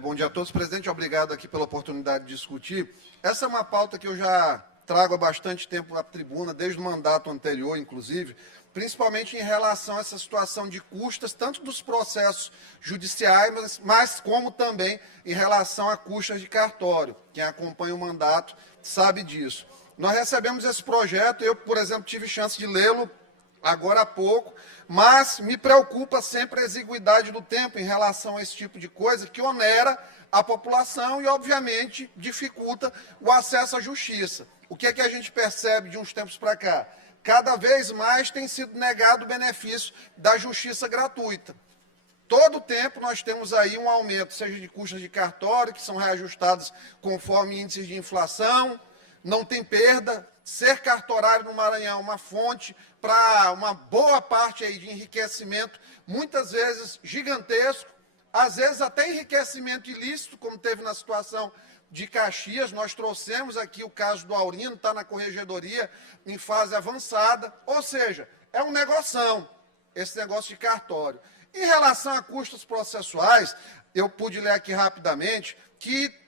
Bom dia a todos. Presidente, obrigado aqui pela oportunidade de discutir. Essa é uma pauta que eu já trago há bastante tempo à tribuna, desde o mandato anterior, inclusive, principalmente em relação a essa situação de custas, tanto dos processos judiciais, mas como também em relação a custas de cartório. Quem acompanha o mandato sabe disso. Nós recebemos esse projeto, eu, por exemplo, tive chance de lê-lo agora há pouco, mas me preocupa sempre a exiguidade do tempo em relação a esse tipo de coisa que onera a população e, obviamente, dificulta o acesso à justiça. O que é que a gente percebe de uns tempos para cá? Cada vez mais tem sido negado o benefício da justiça gratuita. Todo tempo nós temos aí um aumento, seja de custas de cartório, que são reajustadas conforme índices de inflação, não tem perda. Ser cartorário no Maranhão é uma fonte para uma boa parte aí de enriquecimento, muitas vezes gigantesco, às vezes até enriquecimento ilícito, como teve na situação de Caxias. Nós trouxemos aqui o caso do Aurino, está na corregedoria em fase avançada, ou seja, é um negoção, esse negócio de cartório. Em relação a custos processuais, eu pude ler aqui rapidamente que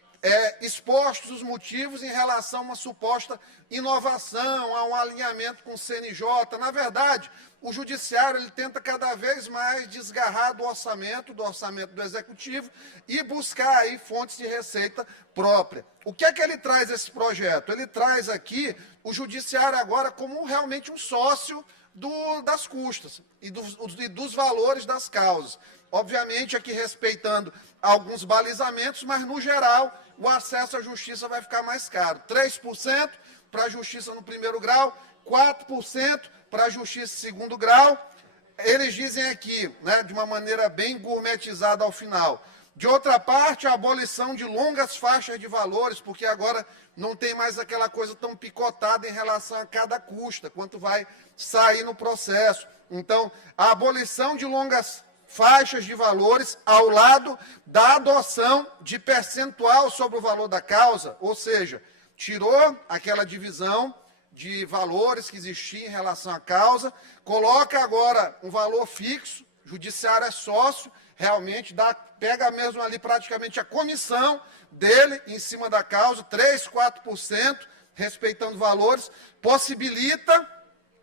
expostos os motivos em relação a uma suposta inovação, a um alinhamento com o CNJ. Na verdade, o judiciário ele tenta cada vez mais desgarrar do orçamento do executivo e buscar aí fontes de receita própria. O que é que ele traz esse projeto? Ele traz aqui o judiciário agora como realmente um sócio das custas e dos valores das causas. Obviamente, aqui respeitando alguns balizamentos, mas, no geral, o acesso à justiça vai ficar mais caro. 3% para a justiça no primeiro grau, 4% para a justiça em segundo grau. Eles dizem aqui, né, de uma maneira bem gourmetizada ao final. De outra parte, a abolição de longas faixas de valores, porque agora não tem mais aquela coisa tão picotada em relação a cada custa, quanto vai sair no processo. Então, a abolição de longas faixas de valores ao lado da adoção de percentual sobre o valor da causa, ou seja, tirou aquela divisão de valores que existia em relação à causa, coloca agora um valor fixo, judiciário é sócio, realmente pega mesmo ali praticamente a comissão dele em cima da causa, 3%, 4%, respeitando valores, possibilita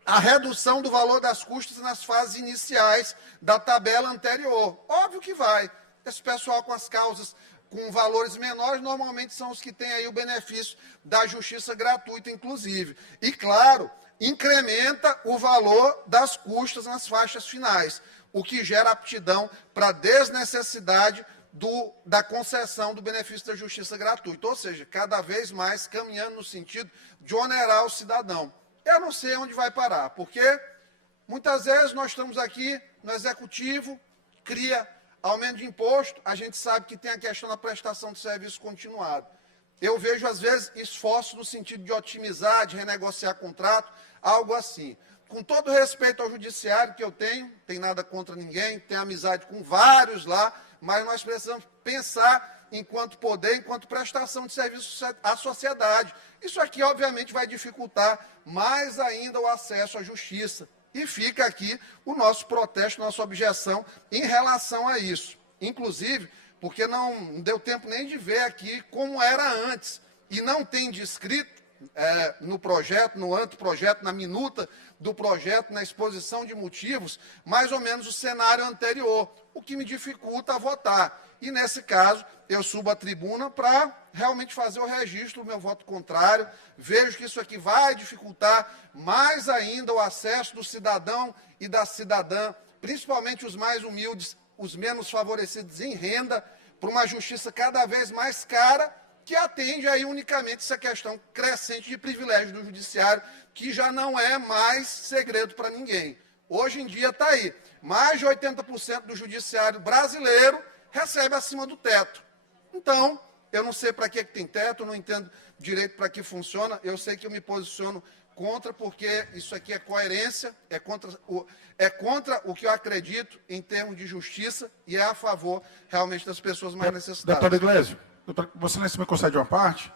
a redução do valor das custas nas fases iniciais da tabela anterior. Óbvio que vai. Esse pessoal com as causas com valores menores, normalmente são os que têm aí o benefício da justiça gratuita, inclusive. E, claro, incrementa o valor das custas nas faixas finais, o que gera aptidão para a desnecessidade da concessão do benefício da justiça gratuita. Ou seja, cada vez mais caminhando no sentido de onerar o cidadão. Eu não sei onde vai parar, porque muitas vezes nós estamos aqui no executivo, cria aumento de imposto, a gente sabe que tem a questão da prestação de serviço continuado. Eu vejo, às vezes, esforços no sentido de otimizar, de renegociar contrato, algo assim. Com todo respeito ao judiciário que eu tenho, tem nada contra ninguém, tenho amizade com vários lá, mas nós precisamos pensar enquanto poder, enquanto prestação de serviço à sociedade. Isso aqui, obviamente, vai dificultar mais ainda o acesso à justiça. E fica aqui o nosso protesto, nossa objeção em relação a isso. Inclusive, porque não deu tempo nem de ver aqui como era antes. E não tem descrito no projeto, no anteprojeto, na minuta do projeto, na exposição de motivos, mais ou menos o cenário anterior, o que me dificulta a votar. E, nesse caso, eu subo à tribuna para realmente fazer o registro do meu voto contrário. Vejo que isso aqui vai dificultar mais ainda o acesso do cidadão e da cidadã, principalmente os mais humildes, os menos favorecidos em renda, para uma justiça cada vez mais cara, que atende aí unicamente essa questão crescente de privilégio do judiciário, que já não é mais segredo para ninguém. Hoje em dia está aí. Mais de 80% do judiciário brasileiro recebe acima do teto. Então, eu não sei para que tem teto, não entendo direito para que funciona, eu sei que eu me posiciono contra, porque isso aqui é coerência, é contra o que eu acredito em termos de justiça e é a favor realmente das pessoas mais necessitadas. Deputado Iglesias, Vossa Excelência me concede uma parte?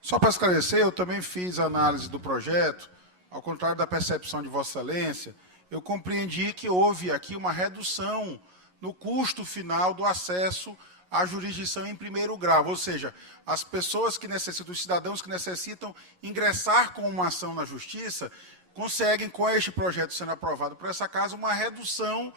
Só para esclarecer, eu também fiz análise do projeto, ao contrário da percepção de Vossa Excelência, eu compreendi que houve aqui uma redução no custo final do acesso à jurisdição em primeiro grau, ou seja, as pessoas que necessitam, os cidadãos que necessitam ingressar com uma ação na justiça, conseguem, com este projeto sendo aprovado por essa casa, uma redução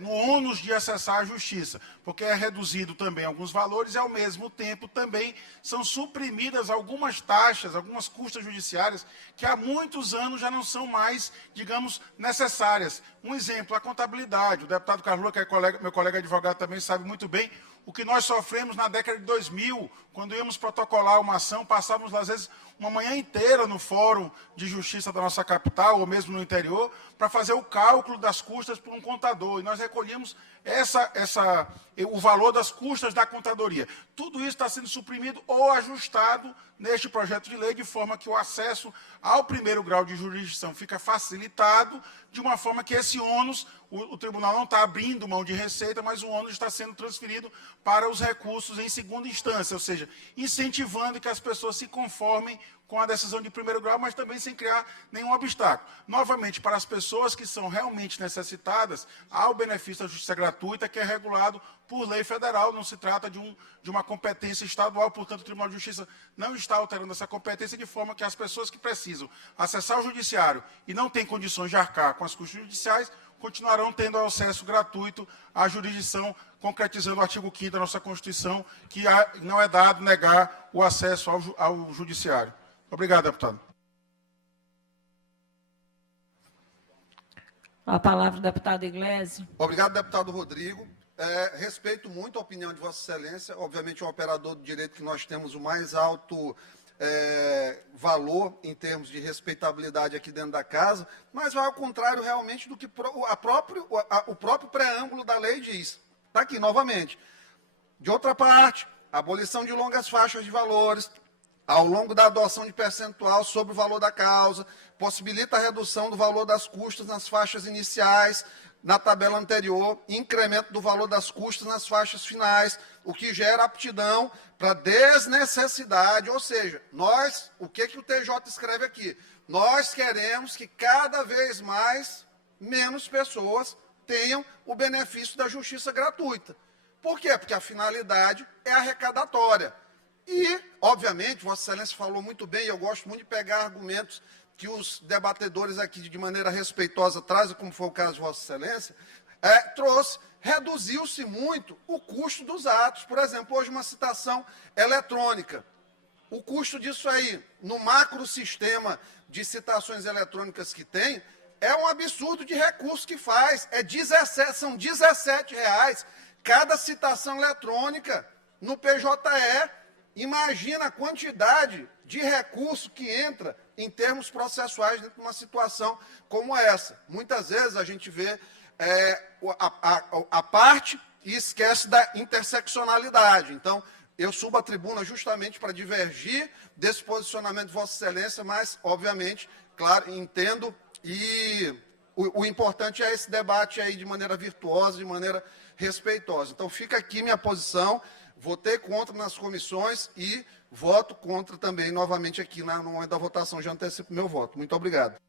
no ônus de acessar a justiça, porque é reduzido também alguns valores e, ao mesmo tempo, também são suprimidas algumas taxas, algumas custas judiciárias que há muitos anos já não são mais, digamos, necessárias. Um exemplo, a contabilidade. O deputado Carlos Lula, que é meu colega advogado, também sabe muito bem o que nós sofremos na década de 2000, quando íamos protocolar uma ação, passávamos, às vezes, uma manhã inteira no Fórum de Justiça da nossa capital, ou mesmo no interior, para fazer o cálculo das custas por um contador. E nós recolhíamos o valor das custas da contadoria. Tudo isso está sendo suprimido ou ajustado neste projeto de lei, de forma que o acesso ao primeiro grau de jurisdição fica facilitado, de uma forma que esse ônus, o tribunal não está abrindo mão de receita, mas o ônus está sendo transferido para os recursos em segunda instância, ou seja, incentivando que as pessoas se conformem com a decisão de primeiro grau, mas também sem criar nenhum obstáculo. Novamente, para as pessoas que são realmente necessitadas, há o benefício da justiça gratuita, que é regulado por lei federal, não se trata de uma competência estadual, portanto, o Tribunal de Justiça não está alterando essa competência, de forma que as pessoas que precisam acessar o judiciário e não têm condições de arcar com as custas judiciais, continuarão tendo acesso gratuito à jurisdição, concretizando o artigo 5º da nossa Constituição, que não é dado negar o acesso ao judiciário. Obrigado, deputado. A palavra, deputado Iglesias. Obrigado, deputado Rodrigo. Respeito muito a opinião de Vossa Excelência. Obviamente, é um operador do direito que nós temos o mais alto valor em termos de respeitabilidade aqui dentro da casa, mas vai ao contrário realmente do que o próprio preâmbulo da lei diz. Está aqui, novamente. De outra parte, abolição de longas faixas de valores, ao longo da adoção de percentual sobre o valor da causa, possibilita a redução do valor das custas nas faixas iniciais, na tabela anterior, incremento do valor das custas nas faixas finais, o que gera aptidão para desnecessidade, ou seja, o que o TJ escreve aqui? Nós queremos que cada vez menos pessoas tenham o benefício da justiça gratuita. Por quê? Porque a finalidade é arrecadatória. E, obviamente, Vossa Excelência falou muito bem, eu gosto muito de pegar argumentos que os debatedores aqui, de maneira respeitosa, trazem, como foi o caso de Vossa Excelência, reduziu-se muito o custo dos atos. Por exemplo, hoje uma citação eletrônica. O custo disso aí, no macrosistema de citações eletrônicas que tem, é um absurdo de recurso que faz. São R$17 cada citação eletrônica no PJE. Imagina a quantidade de recurso que entra em termos processuais dentro de uma situação como essa. Muitas vezes a gente vê a parte e esquece da interseccionalidade. Então, eu subo à tribuna justamente para divergir desse posicionamento de Vossa Excelência, mas, obviamente, claro, entendo, e o importante é esse debate aí de maneira virtuosa, de maneira respeitosa. Então, fica aqui minha posição. Votei contra nas comissões e voto contra também, novamente, aqui no momento da votação. Já antecipo meu voto. Muito obrigado.